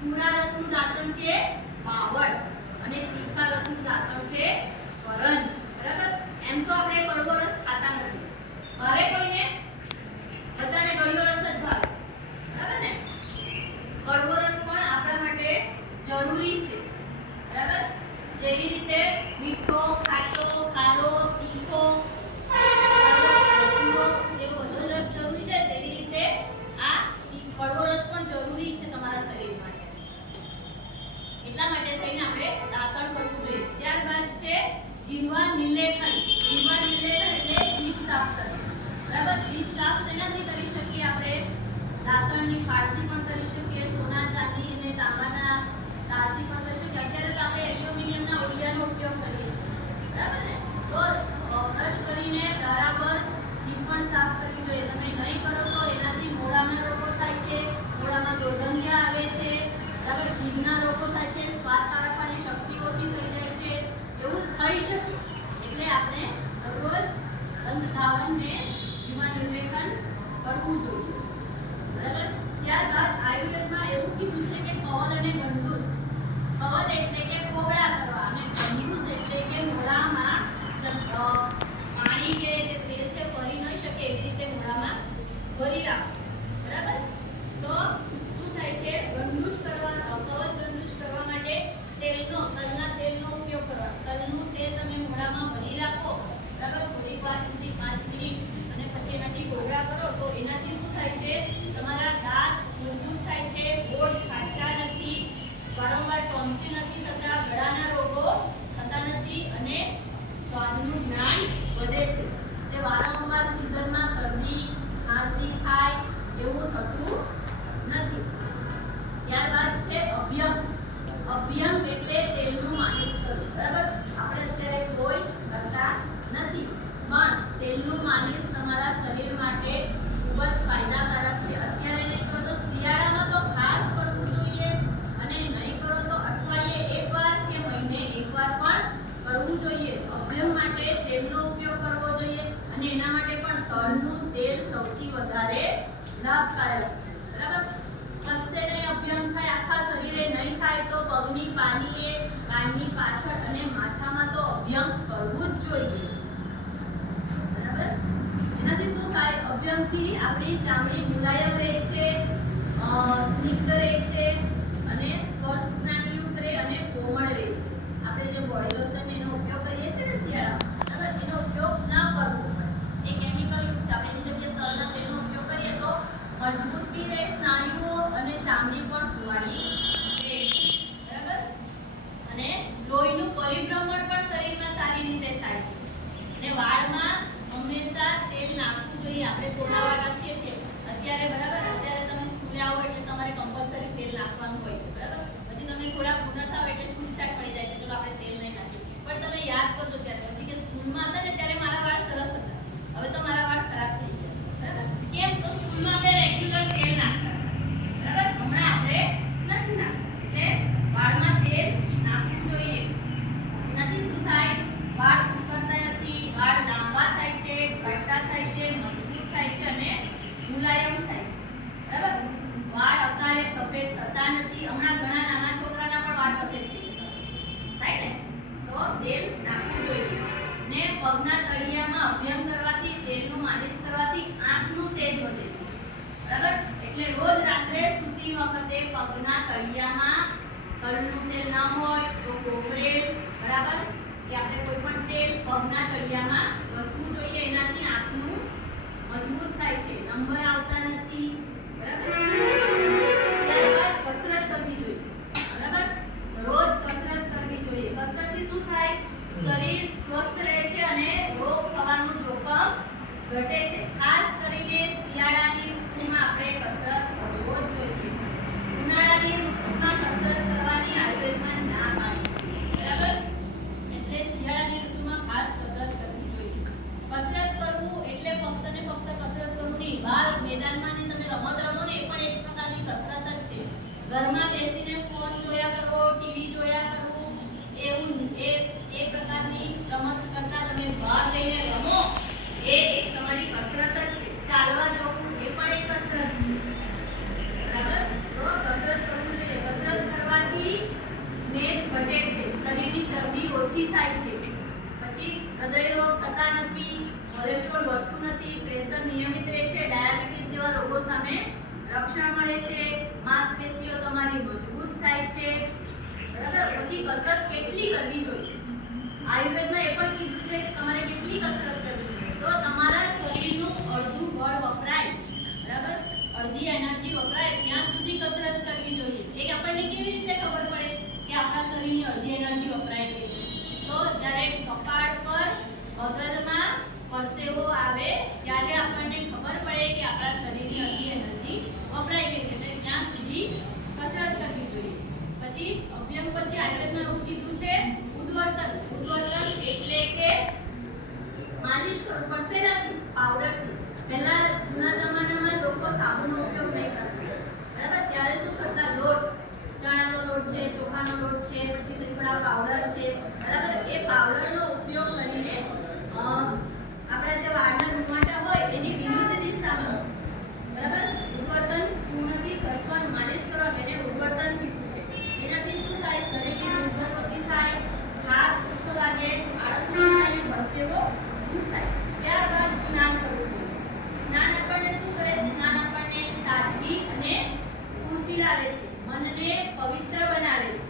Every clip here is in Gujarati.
પૂરા રસનું દાંતણ છે પાવડ અને તીખા રસનું દાંતણ છે કરંજ. બરાબર? એમ તો આપણે કડવો રસ ખાતા નથી. ભાવે કોઈને? બધાને ગળ્યો રસ જ ભાવે. બરાબર ને? કડવો રસ પણ આપણા માટે જરૂરી છે. બરાબર? જેવી રીતે મીઠો, ખાટો, ખારો, તીખો, એવો બધો રસ જરૂરી છે, તેવી રીતે આ કડવો રસ પણ જરૂરી છે તમારા શરીર માટે. એટલા માટે થઈને આપણે દાંતણ કરવું જોઈએ. ત્યારબાદ છે જીહવા નિલેખન. જીહવા નિલેખન એટલે જીભ સાફ કરવી. બરાબર? જીભ સાફ શેનાથી કરી શકીએ આપણે? દાંતણની ફાળથી પણ કરી શકીએ, સોના, ચાંદી અને તાંબાના તારથી પણ કરી શકીએ. અત્યારે તો આપણે એલ્યુમિનિયમના ઓલિયાનો ઉપયોગ કરીએ છીએ. બરાબર ને? તો બ્રશ કરીને બરાબર જીભ પણ સાફ કરવી જોઈએ. તમે નહીં કરો તો એનાથી મોઢામાં રોગો થાય છે, મોઢામાં દુર્ગંધ્ય આવે છે, બરાબર? જીભના રોગો થાય છે, સ્વાદ પારખવાની શક્તિ ઓછી થઈ જાય છે, એવું થઈ શકે. એટલે આપણે દરરોજ દંત ધાવનને જીહવા નિલેખન કરવું જોઈએ. બરાબર? ત્યારબાદ આયુર્વેદમાં એવું કીધું છે કે કવલ અને ગંડૂસ. કવલ એટલે કે કોગળા કરવા અને ગંડૂસ એટલે કે મોઢામાં પાણી કે જે તેલ છે ફરી ન શકે એવી રીતે મોઢામાં ભરી રાખો. બરાબર? તો શું થાય છે? ગંડૂસ કરવા, કવલ ગંડૂસ કરવા માટે તલના તેલનો ઉપયોગ કરવાનો. તલનું તેલ તમે મોઢામાં ભરી રાખો. બરાબર? થોડીક વાર સુધી 5 મિનિટ અને પછી એનાથી કોગળા કરો તો એનાથી શું થાય છે? તમારા દાંત મજબૂત થાય છે, હોઠ ફાટતા નથી, વારંવાર ટોન્સિલ નથી થતા, ગળાના રોગો થતા નથી અને સ્વાદનું જ્ઞાન વધે છે. જે વારંવાર સિઝનમાં શરદી, ખાંસી થાય એવું થતું નથી. ત્યારબાદ છે અભ્યંગ. અભ્યંગ એટલે તેલનું માલિશ કરવું. બરાબર? આપણે અત્યારે કોઈ કરતા નથી, પણ તેલનું માલિશ તમારા શરીર માટે ખૂબ જ ફાયદાકારક છે. અત્યારે નહીં કરો તો શિયાળામાં તો ખાસ કરવું જોઈએ અને નહીં કરો તો અઠવાડિયે એકવાર કે મહિને એકવાર પણ કરવું જોઈએ. અભ્યંગ માટે તેલનો ઉપયોગ કરવો જોઈએ અને એના માટે પણ તલનું તેલ સૌથી વધારે લાભકારક છે. બરાબર? કશે નહીં અભ્યંગ થાય, આખા શરીરે નહીં થાય તો પગની પાનીએ, કાનની પાછળ અને માથામાં તો અભ્યંગ કરવું જ જોઈએ. બરાબર? એનાથી શું થાય? અભ્યંગથી આપણી ચામડી મુલાયમ રહે છે, સ્નિગ્ધ રહે છે અને સ્પર્શ જ્ઞાનયુક્ત રહે અને કોમળ રહે છે. આપણે જે બોડી લોશન એનો ઉપયોગ કરીએ છીએ ને શિયાળામાં, બરાબર? એનો ઉપયોગ ના કરવો પડે. એ કેમિકલ યુક્ત છે. આપણે એની જગ્યાએ તલના તેલનો ઉપયોગ કરીએ તો મજબૂત બી રહે સ્નાયુઓ અને ચામડી પણ સુવાળી રહે. બરાબર? અને લોહીનું પરિભ્રમણ પણ શરીરમાં સારી રીતે થાય છે. અને વાળમાં હંમેશા તેલ નાખવું જોઈએ. આપણે કોના વાળ રાખીએ છીએ અત્યારે, બરાબર? અત્યારે તમે સ્કૂલે આવો એટલે તમારે કમ્પલસરી તેલ નાખવાનું હોય છે. બરાબર? પછી તમે થોડા પૂર્ણ થાવ એટલે છૂટછાટ પડી જાય કે ચલો આપણે તેલ નહીં નાખીએ. પણ તમે યાદ કરજો ત્યારે પછી કે સ્કૂલમાં હતા ને ત્યારે મારા વાળ સરસ હતા, હવે તો મારા વાળ ખરાબ થઈ ગયા. બરાબર? કેમ? તો સ્કૂલમાં આપણે રેગ્યુલર તેલ નાખતા. બરાબર? હમણાં આપણે નથી નાખતા. એટલે વાળમાં તેલ નાખવું જોઈએ. એનાથી શું થાય? વાળ ઉકળતા નથી, વાળ લાંબા થાય છે, ઘટતા થાય છે, મજબૂત થાય છે અને મુલાયમ થાય છે. બરાબર? વાળ અકાળે સફેદ થતા નથી. હમણાં ઘણા નાના છોકરાના પણ વાળ સફેદ થઈ ગયા, રાઈટ ને? તો તેલ નાખવું જોઈએ. ને પગના તળિયામાં અભ્યંગ કરવાથી, તેલનું માલિશ કરવાથી આંખનું તેજ વધે છે. બરાબર? એટલે રોજ રાત્રે સૂતી વખતે પગના તળિયામાં તલનું તેલ ન હોય તો કોપરેલ, બરાબર, કે આપણે કોઈ પણ તેલ પગના તળિયામાં ઘસવું જોઈએ. એનાથી આંખનું મજબૂત થાય છે, નંબર આવતા નથી. બરાબર? ત્યારબાદ કસરત કરવી જોઈએ. બરાબર? રોજ કસરત કરવી જોઈએ. કસરતથી શું થાય? શરીર સ્વસ્થ રહે છે અને રોગ થવાનું જોખમ ઘટે છે. ખાસ કરીને શિયાળાની ઋતુમાં આપણે કસરત કરવો જ જોઈએ. ઉનાળાની ઋતુમાં કસરત કરવાની આયુર્વેદમાં ના પાડી છે. બરાબર? એટલે શિયાળાની ઋતુમાં ખાસ કસરત કરવી જોઈએ. કસરત કરવું એટલે ફક્ત ને ફક્ત કસરત કરવું નહીં. બહાર મેદાનમાં ને તમે રમત રમો ને એ પણ એક પ્રકારની કસરત જ છે. ઘરમાં બેસીને ફોન જોયા કરવો, ટીવી જોયા કરવું, એવું એ પ્રકારની રમત કરતા તમે બહાર જઈને રમો એ એક તમારી કસરત જ છે. ચાલવા જવું એ પણ એક કસરત છે. બરાબર? તો કસરત કરવું જોઈએ. કસરત ઓછી થાય છે. પછી હૃદય રોગ થતા નથી, કોલેસ્ટ્રોલ વધતું નથી, પ્રેશર નિયમિત રહે છે, ડાયાબિટીસ જેવા રોગો સામે રક્ષણ મળે છે, માંસપેશીઓ તમારી મજબૂત થાય છે. બરાબર. પછી કસરત કેટલી કરવી જોઈએ? આયુર્વેદમાં એ પણ કીધું છે કે તમારે કેટલી કસરત કરવી જોઈએ. તો તમારા શરીરનું અડધું બળ વપરાય, બરાબર, અડધી એનર્જી વપરાય ત્યાં સુધી કસરત કરવી જોઈએ. એ આપણને કેવી રીતે ખબર પડે કે આપણા શરીરની અડધી એનર્જી વપરાય ગઈ છે? તો જ્યારે કપાળ પર બગલમાં પરસેવો આવે ત્યારે આપણને ખબર પડે કે આપણા શરીરની અડધી એનર્જી વપરાઈ ગઈ છે, એટલે ત્યાં સુધી કસરત કરવી જોઈએ. પછી અભ્યંગ પછી આયુર્વેદમાં એવું કીધું છે ઉદ્વર્તન. ઉદ્વર્તન એટલે કે માલિશ કરવું પડશે નથી, પાવડરથી. પહેલા જૂના જમાનામાં લોકો સાબુનો ઉપયોગ નહીં કરતા, બરાબર. ત્યારે શું કરતા? લોટ, ચણાનો લોટ છે, ચોખાનો લોટ છે, પછી ત્રિફળા પાવડર છે, બરાબર. એ પાવડરનો ઉપયોગ કરીને આપણા જે વાળના રૂંવાટા હોય એની વિરુદ્ધ દિશામાં, બરાબર, ઉદ્વર્તન ચૂર્ણથી ઘસવાનું, માલિશ કરવાનું, એને ઉદ્વર્તન કીધું છે. એનાથી શું થાય? શરીરની દુર્ગંધ ઓછી થાય, થાક ઓછો લાગે, આળસ ઓછી થાય, પરસેવો દૂર થાય. ત્યારબાદ સ્નાન કરવું જોઈએ. સ્નાન આપણને શું કરે? સ્નાન આપણને તાજગી અને સ્ફૂર્તિ લાવે છે, મનને પવિત્ર બનાવે છે,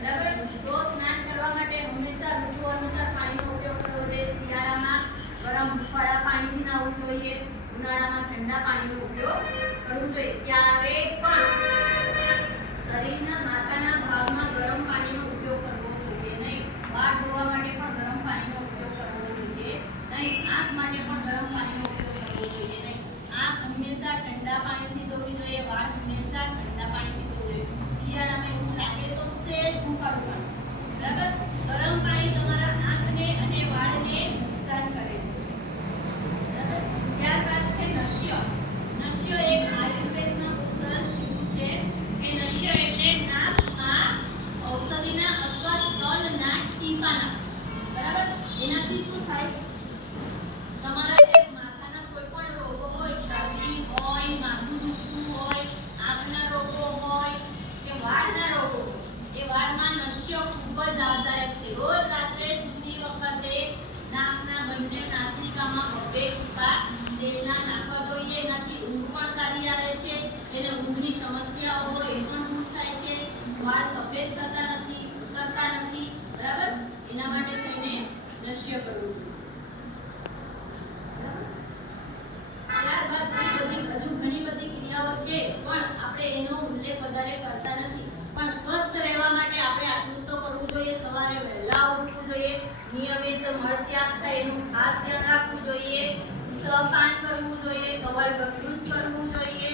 બરાબર. તો સ્નાન કરવા માટે હંમેશા ઋતુ અનુસાર પાણીનો ઉપયોગ કરવો જોઈએ. શિયાળામાં ગરમ હૂંફાળા પાણીથી નાહવું જોઈએ, ઉનાળામાં ઠંડા પાણીનો ઉપયોગ કરવો જોઈએ. ક્યારે પણ શરીરના માથાના ભાગમાં ગરમ પાણીનો ઉપયોગ કરવો જોઈએ નહીં. વાળ ધોવા માટે પણ ગરમ પાણીનો ઉપયોગ કરવો જોઈએ નહીં. આંખ માટે પણ ગરમ પાણીનો ઉપયોગ કરવો જોઈએ નહીં. આંખ હંમેશા ઠંડા પાણીથી ધોવી જોઈએ, વાળ હંમેશા ઠંડા પાણીથી ધોવું જોઈએ. શિયાળામાં એવું લાગે તો સેજ હૂંફાળું પાણી, બરાબર. ગરમ પાણી તમારા આંખને અને વાળને નુકસાન કરે છે, બરાબર. ત્યારબાદ છે નશ્ય. નશ્ય એક આયુર્વેદમાં બહુ સરસ કીધું છે કે નશ્ય એટલે નાકમાં ઔષધિના અથવા તલના ટીપાના, બરાબર. એનાથી શું થાય? તમારા જે માથાના કોઈ પણ રોગો હોય, શરદી હોય, માથું દુખતું હોય, આંખના રોગો હોય કે વાળના રોગો હોય, એ વાળમાં નશ્ય ખૂબ જ લાભદાયક છે. રોજ રાત્રે સૂતી વખતે નાકના બંને નાસિકામાં 2 ટીપા તેલના નાખવા જોઈએ. એનાથી ઊંઘ પણ સારી આવે છે, એને ઊંઘની સમસ્યાઓ હોય એ પણ દૂર થાય છે, વાળ સફેદ થતા નથી, ઉતરતા નથી, બરાબર. એના માટે થઈને નશ્ય કરવું જોઈએ. ત્યારબાદ હજુ ઘણી બધી ક્રિયાઓ છે પણ આપણે એનો ઉલ્લેખ વધારે કરતા નથી. પણ સ્વસ્થ રહેવા માટે આપણે આટલું તો કરવું જોઈએ. સવારે વહેલા ઉઠવું જોઈએ, નિયમિત મળત્યાગ થાય એનું ખાસ ધ્યાન રાખવું જોઈએ, સ્તપાન કરવું જોઈએ, કવળ ગટુસ કરવું જોઈએ,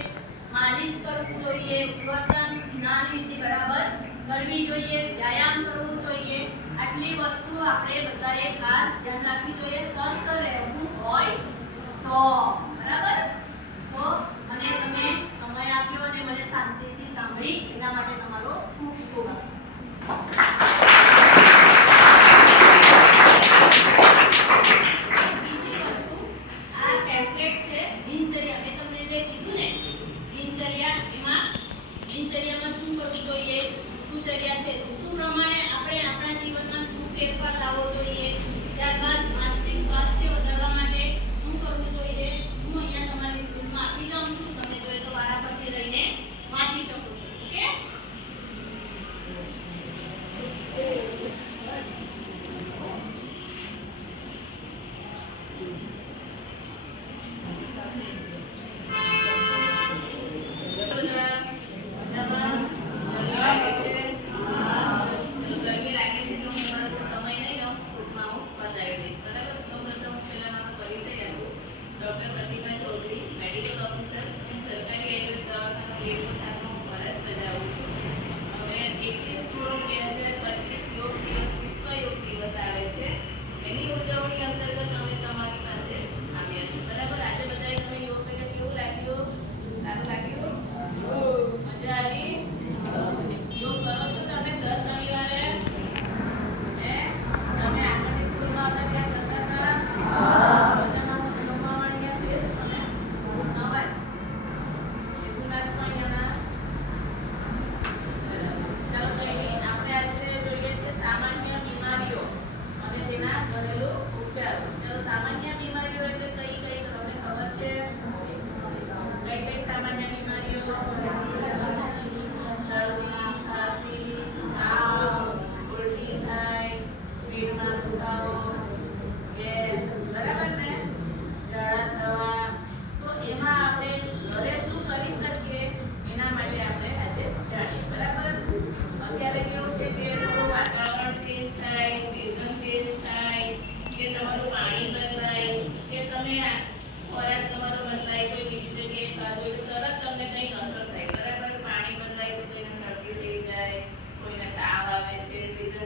માલિશ કરવું જોઈએ, ઉદ્વર્તન સ્નાન વિધિ બરાબર કરવી જોઈએ, વ્યાયામ કરવું જોઈએ. આટલી વસ્તુ આપણે બધાએ ખાસ ધ્યાન રાખવી જોઈએ સ્વસ્થ રહેવું હોય તો, બરાબર. તો મને તમે સમય આપ્યો અને મને શાંતિથી સાંભળી એના માટે તમારો ખૂબ ખૂબ આભાર.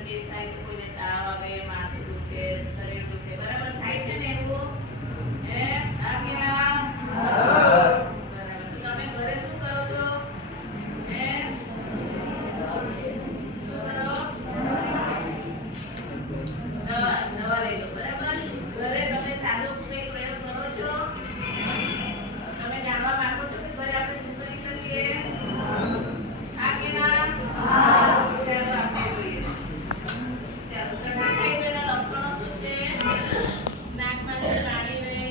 જે થાય કે કોઈને તાવ આવે, માથું દુખે, શરીર દુખે, બરાબર થાય છે ને એવું? હે? આ કે ના? બરાબર. તો તમે ઘરે શું કરો છો? હે? શું કરો? દવા લઈ લો, બરાબર? ઘરે તમે સાદો કંઈ પ્રયોગ કરો છો? તમે જાણવા માંગો છો કે ઘરે આપણે શું કરી શકીએ? હા કે ના? ચાલો આપણે જોઈએ. ચાલો શરદી થાય તો એના લક્ષણો શું છે? નાકમાંથી પાણી વહે,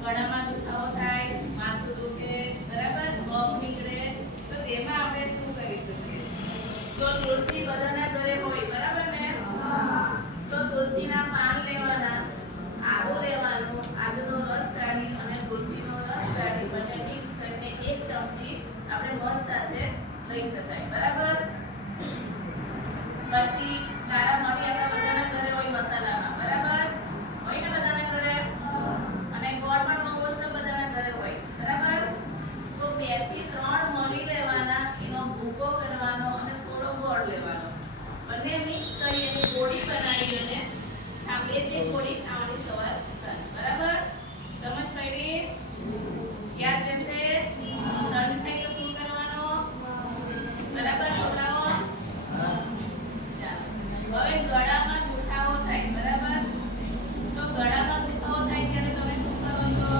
ગળામાં દુખાવો થાય, માથું દુખે, બરાબર? કફ નીકળે. તો તેમાં આપણે શું કરી શકીએ? જો તુલસી બધાના ઘરે હોય, બરાબર ને? તો તુલસીના પાન લેવાના, આદુ લેવાનું, આદુનો રસ કાઢી અને તુલસીનો રસ કાઢી બંને મિક્સ કરીને 1 ચમચી આપણે મધ સાથે લઈ શકાય, બરાબર? પછી કાળા મરી આપણા બધાના ઘરે હોય મસાલામાં, બરાબર? હોય ને બધાના ઘરે? અને ગોળ પણ મોસ્ટ બધાના ઘરે હોય, બરાબર? તો 2 થી 3 મરી લેવાના, એનો ભૂકો કરવાનો અને થોડો ગોળ લેવાનો, બંને મિક્સ કરી એની ગોળી બનાવી અને બે ગોળી ખાવાની સવાર સાંજ, બરાબર? સમજ પડી? યાદ રહેશે? શરદી થાય તો શું કરવાનું? બરાબર છોકરાઓ? ચાલો હવે ગળામાં દુખાવો થાય, બરાબર? તો ગળામાં દુખાવો થાય ત્યારે તમે શું કરો છો?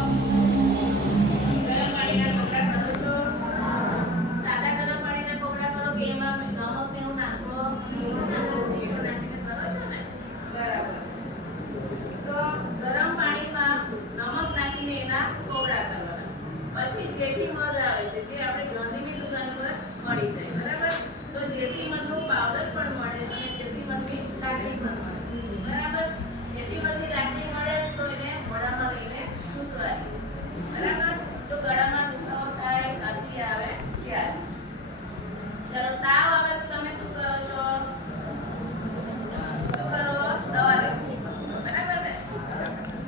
ગરમ પાણીના કોગળા કરો છો? સાદા ગરમ પાણીના કોગળા કરો કે એમાં નમક ને એવું નાખો? એવું નાખીને કરો છો ને? બરાબર. તો ગરમ પાણીમાં નમક નાખીને એના કોગળા કરવાના. પછી જેઠી મધ આવે છે જે આપણે ગંધીની દુકાન પર મળી જાય, બરાબર? તો જેઠી મધનો પાવડર પણ મળે અને જેઠી મધની લાકડી પણ મળે, બરાબર? જેઠી મધની લાકડી મળે તો એને મોઢામાં લઈને ચૂસવાની, બરાબર? તો ગળામાં દુખાવો થાય, ખાંસી આવે ત્યારે. ચલો તાવ આવે તો તમે શું કરો છો? શું કરો? દવા લો, બરાબર ને?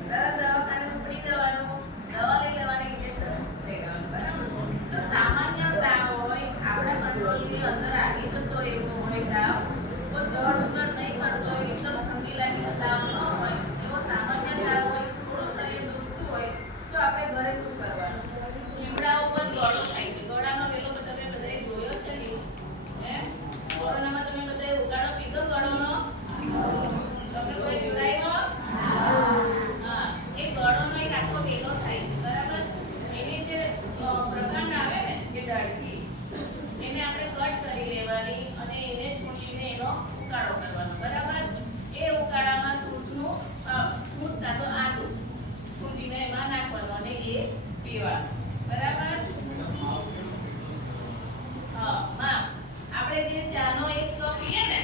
તરત દવાખાને ઉપડી જવાનું, દવા લઈ લેવાની, ઇન્જેક્શન લઈ લેવાનું, બરાબર? તો સામાન્ય તાવ હોય, આપણા કંટ્રોલની અંદર આવી જતો એવો હોય તાવ, તો જળ ઉગર નહીં કરતો હોય, એકદમ ઠંડી લાગી તાવ ન હોય, એવો સામાન્ય તાવ હોય, થોડું શરીર દુખતું હોય, તો આપણે ઘરે શું કરવાનું? લીમડા ઉપર ગળો થાય છે, ગળાનો વેલો તમે બધાએ જોયો છે ને? હે? કોરોનામાં તમે બધાએ ઉગાડો પીધો ગળોનો? તમને કોઈ પીવડાવ્યો? હા, એ ગળોનો એક આખો વેલો થાય છે, બરાબર? એની જે પ્રકાંડ આવે ને જે ડાળખી, એને આપણે કટ કરી લેવાની અને એને છૂટીને એનો ઉકાળો કરવાનો, બરાબર? એ ઉકાળામાં સૂંઠનું સૂંઠ કાં તો આદુ છૂટીને એમાં નાખવાનું અને એ પીવાનું, બરાબર? હા, આપણે જે ચાનો 1 કપ પીએ ને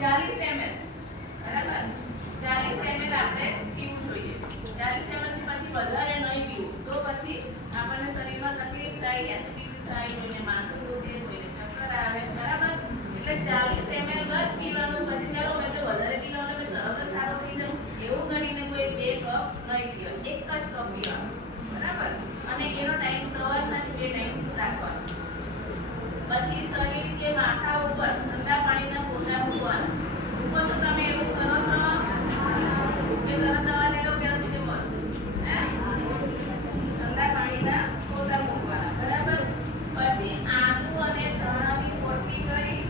40 ml, બરાબર? 40 ml આપણે પીવું જોઈએ. 40 ml થી પછી વધારે નહીં પીવું, તો પછી આપણને શરીરમાં તકલીફ થાય, એસિડિટી થાય, કોઈને માથું દુખે, કોઈને ચક્કર આવે, બરાબર? એટલે 40 ml જ પીવાનું. પછી ચાલો મેં તો વધારે પીવાનું મેં તરત જ સારો થઈ જાઉં એવું કરીને કોઈ 2 કપ નહીં પીવાનું, 1 જ કપ પીવાનું, બરાબર? અને એનો ટાઈમ સવારના 2 ટાઈમ રાખવાનો. પછી શરીર કે માથા ઉપર ઠંડા પાણીના પોતા મૂકવાના. મૂકો તો તમે એવું કરો છો કે ગરમ દવા લઈ લો પેરાસિટામોલ, હે? ઠંડા પાણીના પોતા મૂકવાના, બરાબર? પછી આદુ અને ધાણાની પોટલી કરી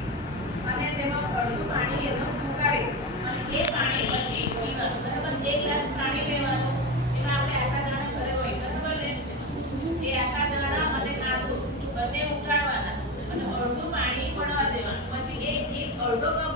અને તેમાં અડધું પાણી એનો ઉકાળી અને એ પાણી પછી પીવાનું, બરાબર? 1 ગ્લાસ પાણી લેવાનું, એમાં આપણે આખા દાણા ઘરે હોય, બરાબર ને? એ આખા દાણા અને આદુ બંને ઉકાળવાના અને અડધું પાણી પડવા દેવાનું. પછી એક અડધો કપ